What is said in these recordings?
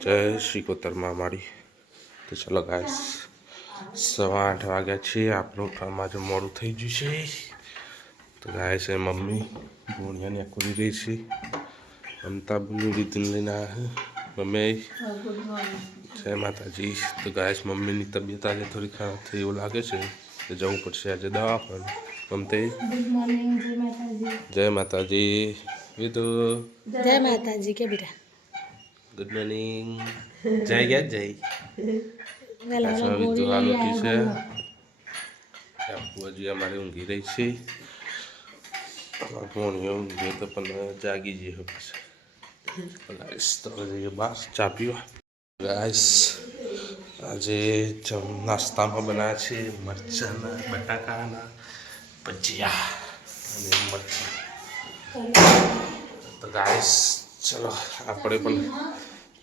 જય શ્રી કોતરમાં મારી તો ચલો ગાઈસ 8:15 વાગ્યા છે આપણું ઉઠવામાં જો મોડું થઈ ગયું છે તો ગાઈસ એ મમ્મી ભૂણિયાને કરી રહી છે મમતાબની રીતને લઈને મમ્મી જય માતાજી તો ગાઈસ મમ્મીની તબિયત આજે થોડી ખરાબ થઈ એવું લાગે છે તો જવું પડશે આજે દવાખાને મમતા ગુડ મોર્નિંગ જય માતાજી જય માતાજી વિદુ જય માતાજી કે બેટા ગુડ મોર્નિંગ જય ગયા જય વેલા વિદુ હાલ ઉઠી છે હજી અમારી ઊંઘી રહી છે ભોણીઓ ઊંઘી તો પણ જાગી જઈએ પછી ગાઈસ તો જઈએ બહાર ચા પીવા ગાઈસ આજે નાસ્તામાં બનાવ્યા છે મરચાના બટાકાના ભજીયા અને મરચાં તો ગાઈસ ચલો આપણે પણ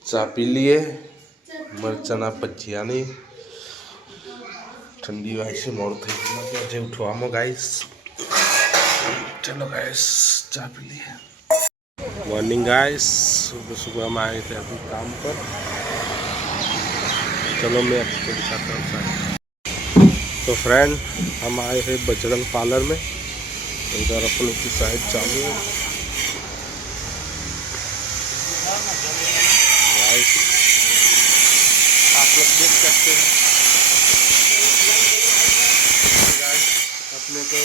ચા પી લઈએ મરચાના ભજીયાની ઠંડી વાય છે મોડું થઈ ગયું આજે ઉઠવામાં ગાઈસ चलो गाइस चाय पी लिए मॉर्निंग गाइस सुबह सुबह हम आए थे अपने काम पर चलो मैं आपको दिखाता हूँ तो फ्रेंड हम आए हैं बजरंग पार्लर में तो इधर अपन की साइड चालू है गाइस आप लोग देख सकते हैं अपने को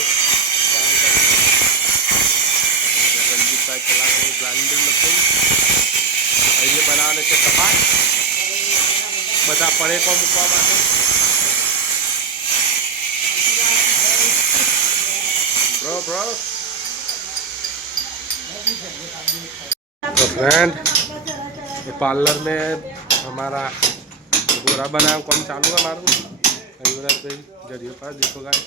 चला रहे ग्राइंडर मशीन ये बनाने के कबाड़ बता पड़े को मुकवा माटे ब्रो ब्रो तो फ्रेंड ये पार्लर में हमारा गोरा बना कौन चालू है हमारा जरिए पर देखो गाइस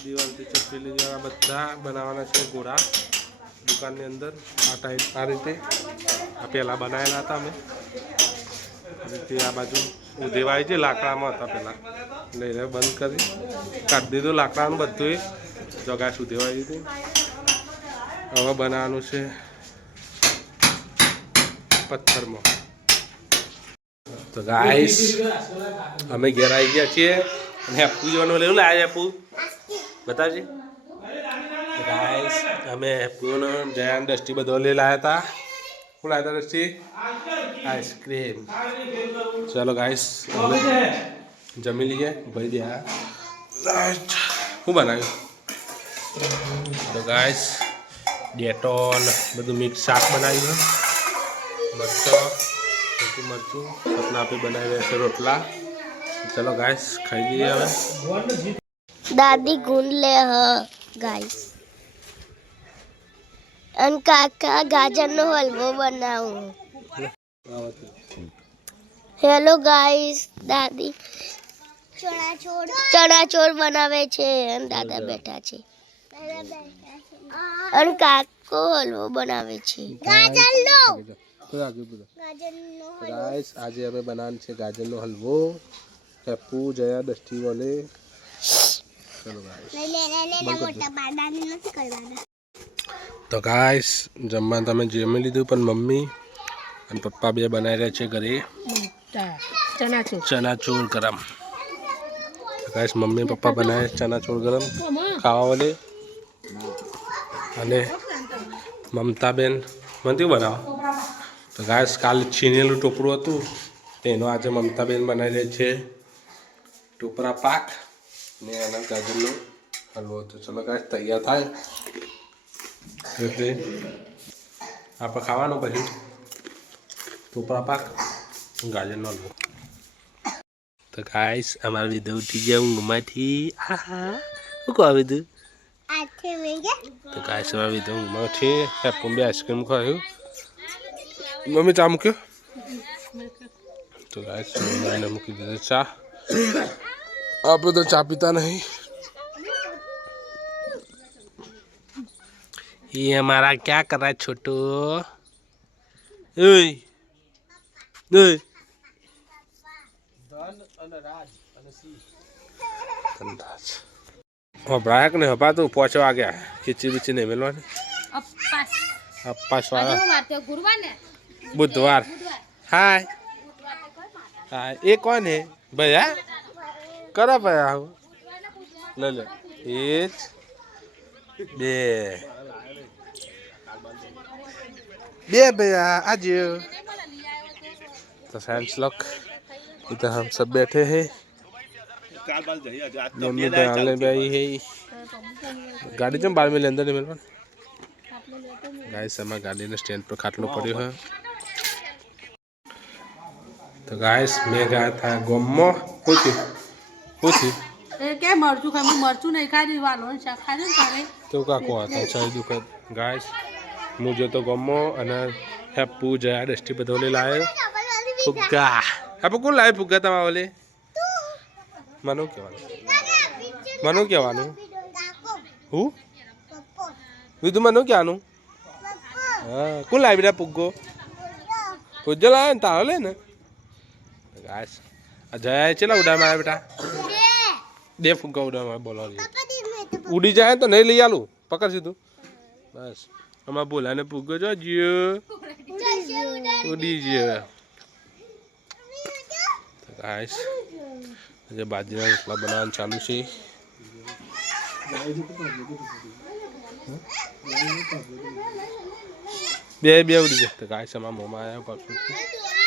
दिवालથી ચપેલી જેવા બધા બનાવવાના છે ગોળા દુકાનની અંદર આ રીતે આ પહેલાં બનાવેલા હતા અમે રીતે આ બાજુ ઉધેવાય છે લાકડામાં હતા પહેલાં લઈને બંધ કરી કાઢી દીધું લાકડાનું બધું જગા સુધેવાય દીધું હવે બનાવવાનું છે પથ્થરમાં તો ગાઈસ અમે ઘેર આવી ગયા છીએ અને આપુ જોવાનું લેવું લાવે આપુ बताइए गाइस हमें पूर्ण जैन डस्टी बदौले लाया था कौन लाया था डस्टी आइसक्रीम चलो गाइस जमी लिए भाई दिया હું બનાવ્યું તો ગાइस डेटोल બધું મિક્સ શાક બનાવ્યું મરચું સપના पे बनाए ऐसे रोटला चलो गाइस खाई लिए હવે दादी गूंद ले गाइस अन काका गाजर नो हलवो बनाऊं हेलो गाइस दादी चनाचोर बनावे छे अन दादा बैठा छे अन काको हलवो बनावे छे गाजर नो गाइस आज हमें बनाना छे गाजर नो हलवो पप्पू जया दस्ती वाले तो गाइस जमवा तमे जमी लीधुं पण मम्मी અને પપ્પા બે બનાવી રહ્યા છે ઘરે ચનાચોર ગરમ ગાઈસ મમ્મી પપ્પા બનાવે ચનાચોર ગરમ ખાવા વાલે અને મમતાબેન મંતી બનાવો તો ગાઈસ કાલે છીનેલું ટોપરું હતું તેનો આજે મમતાબેન બનાવી રહી છે ટોપરા પાક ને એના ગાજરનો હલવો તો ચલો ગાઈસ તૈયાર થાય એટલે આપણે ખાવાનો પછી ટોપરા પાક ગાજરનો હલવો તો ગાઈસ અમારા વિધુ ઉઠી ગયા ઊંઘમાંથી આહા શું કહો વિધુ તો ગાઈસ અમારા વિધુ ઊંઘમાં ઉઠી પપ્પું આઈસ્ક્રીમ ખાયું મમ્મી ચા મૂક્યો તો ગાઈસ મમ્મીને મૂકી દીધો ચા આપણે તો चा पीता नहीं ये हमारा क्या कर रहा है छोटू ब्रायक ने हपा तो पहुंचवा गया खींची बीची नहीं मिलवा पांचवा बुधवार हाय हाय ये कौन है भैया करा भैया हो ले ले एक बे बे भैया आज तो फ्रेंड्स लोग इधर हम सब बैठे हैं मम्मी डालने पे आई है गाड़ी जो बार में ले अंदर नहीं मिल गाइस हमारे गाड़ी ने स्टैंड पर खाटलो पड़े है तो गाइस मैं गया था गोमो पूछी क्या मरचू खाई मरचू नहीं खाई वालों शाक खाई नहीं खाई तो का को आता चाय दुकान गाइस मुझे तो गोमो અને હેપુ જયા ડસ્ટી બદોલે લાયો ફુગ્ગા હેપુ કોણ લાયો ફુગ્ગા તમા ઓલે મનો કહેવાનું હું વિધુ મનો કહેવાનું હા કોણ લાવી બેટા ફુગ્ગો ફુગ્ગો લાયો ને તારો લે ને ગાઈસ આ જયા ચેલા ઉડા મારા બેટા दे फुग्गा उड़ा मैं बोला उड़ी जाए तो नहीं ले आलू पकड़ सी तू बस हम बोला ने फुग्गो जो जियो उड़ी जियो तो गाइस ये बाजरा रोटला बनाना चालू से बे उड़ी गया तो गाइस हम मोमा आया परसों